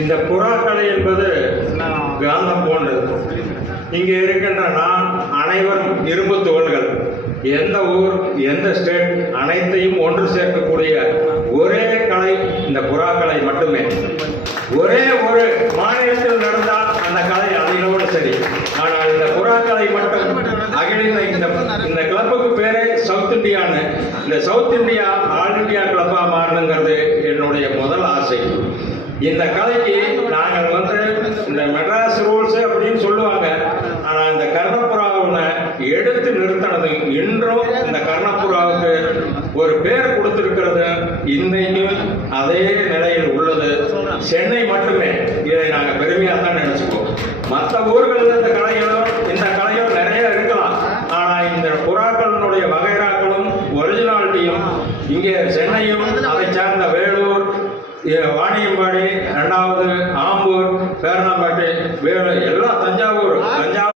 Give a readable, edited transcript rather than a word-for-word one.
இந்த புறாக்கலை என்பது காந்தம் போன்றது. இங்கே இருக்கின்ற நான் அனைவரும் இரும்பு துகள்கள். எந்த ஊர், எந்த ஸ்டேட், அனைத்தையும் ஒன்று சேர்க்கக்கூடிய ஒரே கலை இந்த புறாக்கலை மட்டுமே. ஒரே ஒரு மாநிலத்தில் நடந்தால் அந்த கலை அதையோடு சரி. ஆனால் இந்த புறாக்கலை மட்டும் அகில இந்த கிளப்புக்கு பேரே சவுத் இந்தியான்னு. இந்த சவுத் இந்தியா ஆல் இந்தியா கிளப்பா மாறணுங்கிறது என்னுடைய முதல் ஆசை. இந்த கலைக்கு நாங்கள் இந்த மெட்ராஸ் ரூல்ஸ் அப்படின்னு சொல்லுவாங்க. ஆனால் இந்த கர்ணப்புறாவை எடுத்து நிறுத்தினது இன்றும் இந்த கர்ணப்புறாவுக்கு ஒரு பேர் கொடுத்திருக்கிறது இன்னைக்கும் அதே நிலையில் உள்ளது. சென்னை மட்டுமே இதை நாங்கள் பெருமையாக தான் நினைச்சுப்போம். மற்ற ஊர்களில் இந்த கலையும் நிறைய இருக்கலாம். ஆனால் இந்த புறாக்களினுடைய வகைராக்களும் ஒரிஜினாலிட்டியும் இங்கே சென்னையும் அதை சார்ந்த வேலூர், வாணியம்பாடி,